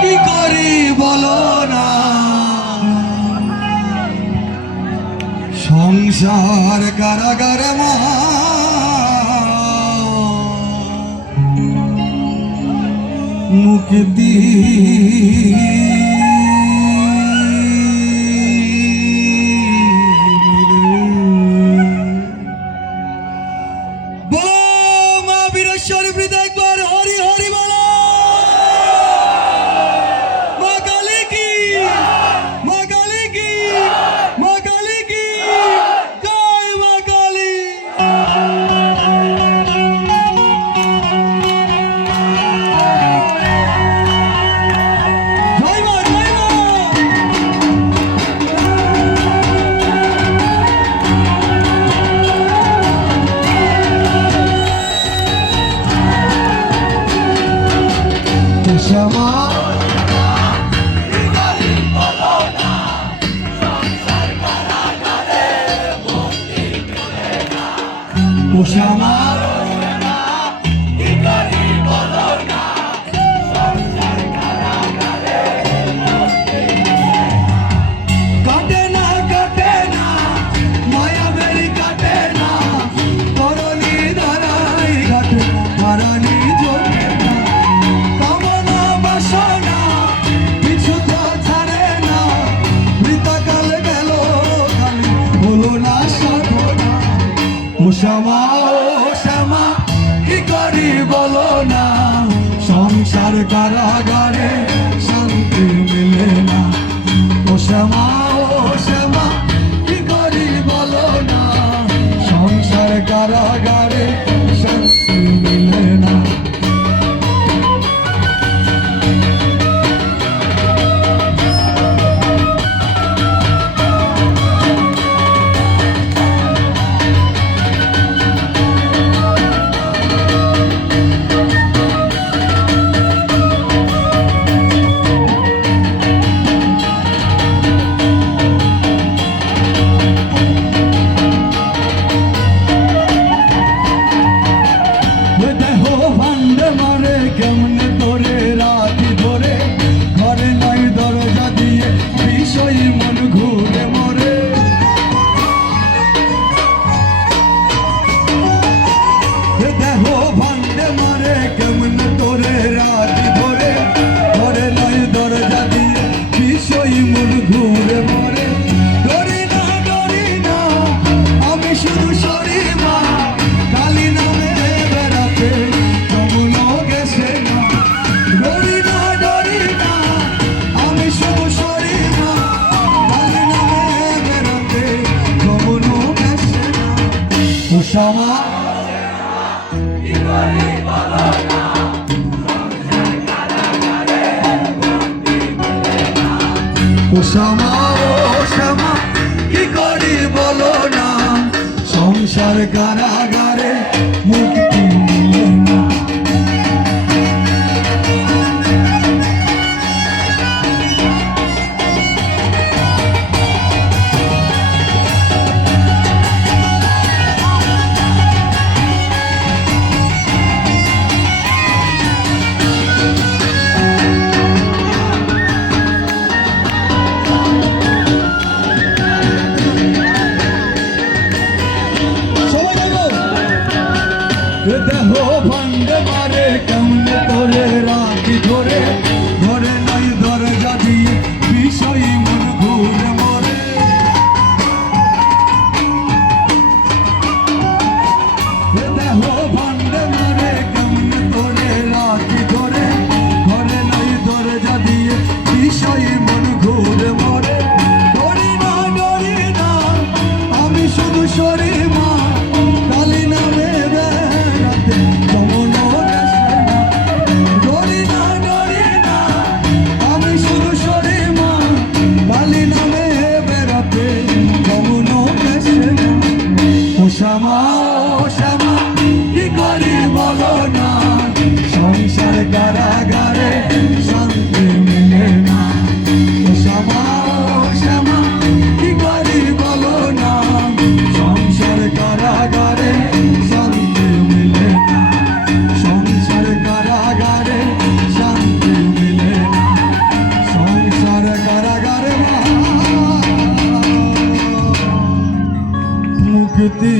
কি করি বলো না, সংসার কারাগারে মা মুক্তি মা বীরেশ্বর হৃদয় একবার হরি হরি বলো। মা কালী কি, মা কালী কি, মা কালী কি, জয় মা কালী। জয় মা, জয় মা। শ্যামা ও শ্যামা কাটে না, কাটে না, মায়া বেরি কাটে না, তরণী ধারাই কাটে না, হারানি জোটে না, কামনা বাসনা পিছু তো ছাড়ে না, বৃতাকাল গেল খালি হলো না সাধনা। ও শ্যামা, ও শ্যামা কি করি বলো না, সংসার কারাগারে শান্তি মিলে না। ও শ্যামা, ও শ্যামা কি করি বলো না, সংসার কারাগারে শান্তি মিলে না। দেহ ভান্ডে মারে কেমনে তোরে রাতি ধরে, ঘরে নাই দরজা দিয়ে বিষয় মন ঘুরে মরে। দেহ ভান্ডে মারে কেমনে তোরে রাতি ধরে, ঘরে নাই দরজা দিয়ে বিষয় মন ঘুরে মরে। ডরি না, ডরি না, আমি শুধু সরি মা, কালী নামে বেড়াতে যমুনা গেছে না। ডরি না, ডরি না, আমি শুধু সরি মা, কালী নামে বেড়াতে যমুনা গেছে না। ও শ্যামা ও শ্যামা, ও শ্যামা কি করি বলো না, সংসার কারাগারে মুক্তি মিলে না। সবাই বলো শক্তি